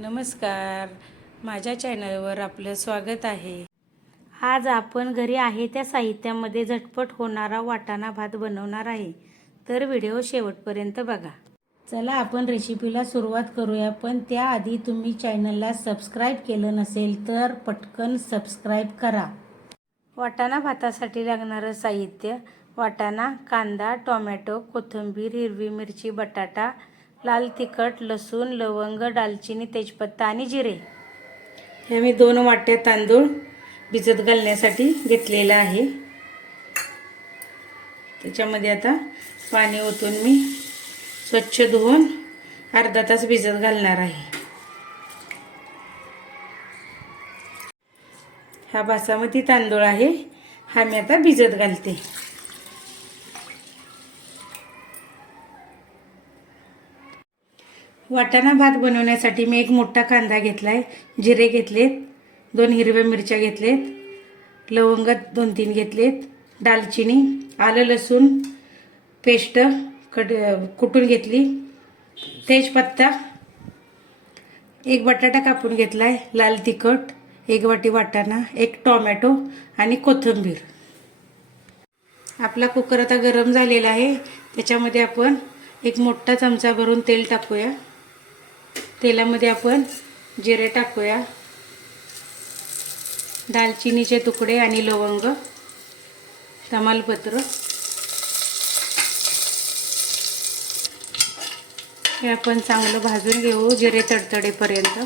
नमस्कार. माझ्या चॅनलवर आपलं स्वागत आहे. आज आपण घरी आहे त्या साहित्यामध्ये झटपट होणारा वाटाणा भात बनवणार आहे. तर व्हिडिओ शेवटपर्यंत बघा. चला आपण रेसिपीला सुरुवात करूया. पण त्याआधी तुम्ही चॅनलला सबस्क्राईब केलं नसेल तर पटकन सबस्क्राईब करा. वाटाणा भातासाठी लागणारं साहित्य वाटाणा कांदा टोमॅटो कोथिंबीर हिरवी मिरची बटाटा लाल तिखट लसूण लवंग दालचिनी तेजपत्ता आणि जिरे. हे मी दोन वाट्या तांदूळ भिजत घालण्यासाठी घेतलेला आहे. त्याच्यामध्ये आता पाणी ओतून मी स्वच्छ धुवून अर्धा तास भिजत घालणार आहे. हा बासामती तांदूळ आहे. हा मी आता भिजत घालते. वाटाणा भात बनवण्यासाठी मी एक मोठा कांदा घेतला आहे जिरे घेतलेत दोन हिरव्या मिरच्या घेतलेत लवंग दोन तीन घेतलेत दालचिनी आलं लसूण पेस्ट कट कुटून घेतली तेजपत्ता एक बटाटा कापून घेतला आहे लाल तिखट एक वाटी वाटाणा एक टोमॅटो आणि कोथिंबीर. आपला कुकर आता गरम झालेला आहे त्याच्यामध्ये आपण एक मोठा चमचा भरून तेल टाकूया. तेलामध्ये आपण जिरे टाकूया. दालचिनीचे तुकडे आणि लवंग तमालपत्र. हे आपण चांगलं भाजून घेऊ जिरे तडतडेपर्यंत.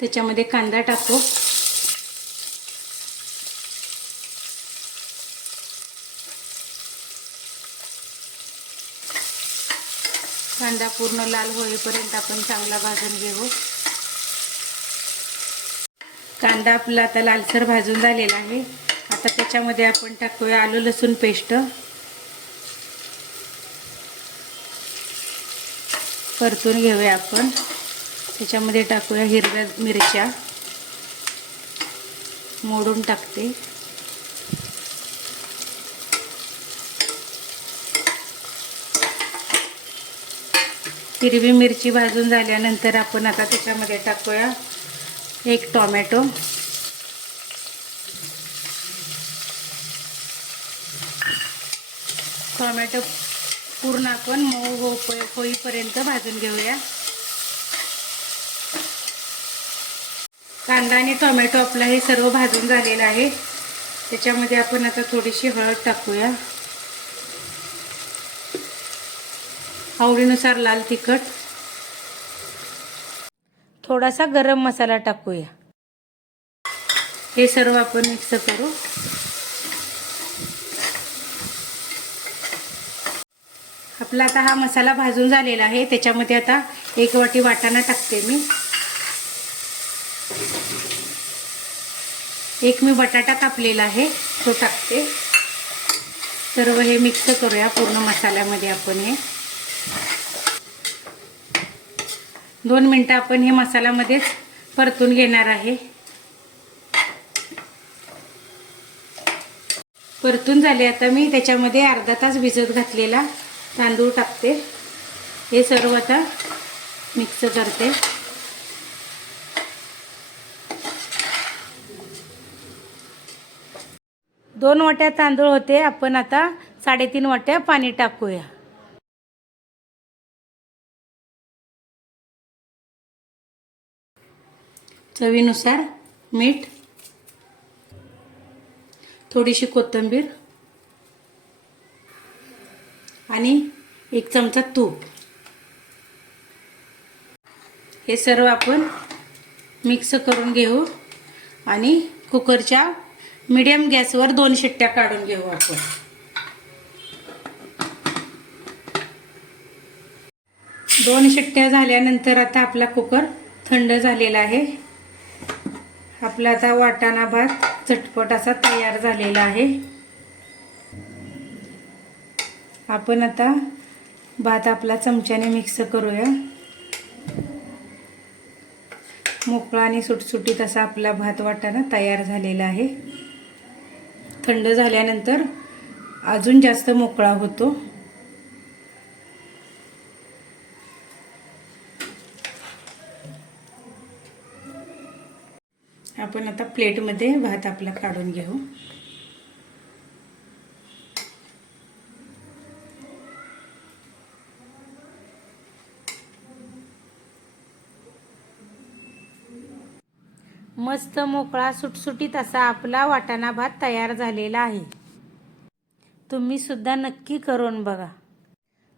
त्याच्यामध्ये कांदा टाकू. कांदा पूर्ण लाल होईपर्यंत आपण चांगला भाजून घेऊ. कांदा आपला आता लालसर भाजून झालेला आहे. आता त्याच्यामध्ये आपण टाकूया आलू लसूण पेस्ट. परतून घेऊया आपण. त्याच्यामध्ये टाकूया हिरव्या मिरच्या. मोडून टाकते. हिरवी मिरची भाजून झाल्यानंतर आपण आता त्याच्यामध्ये टाकूया एक टोमॅटो. टोमॅटो पूर्ण आपण मऊ हो होईपर्यंत भाजून घेऊया. कांदा आणि टोमॅटो आपला हे सर्व भाजून झालेलं आहे. त्याच्यामध्ये आपण आता थोडीशी हळद टाकूया. आवडीनुसार लाल तिखट. थोडासा गरम मसाला टाकूया. हे सर्व आपण मिक्स करू. आपला आता हा मसाला भाजून झालेला आहे. त्याच्यामध्ये आता एक वाटी वाटाणा टाकते मी. एक मी बटाटा कापलेला आहे. तो टाकते. सर्व हे मिक्स करूया. पूर्ण मसाल्यामध्ये आपण हे. दोन मिनटं आपण हे मसाल्यामध्येच परतून घेणार आहे. परतून झाले आता मी त्याच्यामध्ये अर्धा तास भिजत घातलेला तांदूळ टाकते. हे सर्व आता मिक्स करते. दोन वाट्या तांदूळ होते आपण आता साडेतीन वाट्या पाणी टाकूया. चवीनुसार मीठ थोडीशी कोथिंबीर आणि एक चमचा तूप. हे सर्व आपण मिक्स करून घेऊ आणि कुकरच्या मीडियम गॅसवर दोन शिट्ट्या काढून घेऊ आपण. दोन शिट्ट्या झाल्यानंतर आता आपला कुकर थंड झालेला आहे. आपला आता वाटाणा भात झटपट असा तयार झालेला आहे. आपण आता भात आपला चमच्याने मिक्स करूया. मोकळा आणि सुटसुटीत असा आपला भात वाटाणा तयार झालेला आहे. थंड झाल्यानंतर अजून जास्त मोकळा होतो. आपण आता प्लेटमध्ये भात आपला काढून घेऊ. मस्त मोकळा सुटसुटीत असा आपला वाटाणा भात तयार झालेला आहे. तुम्ही सुद्धा नक्की करून बघा.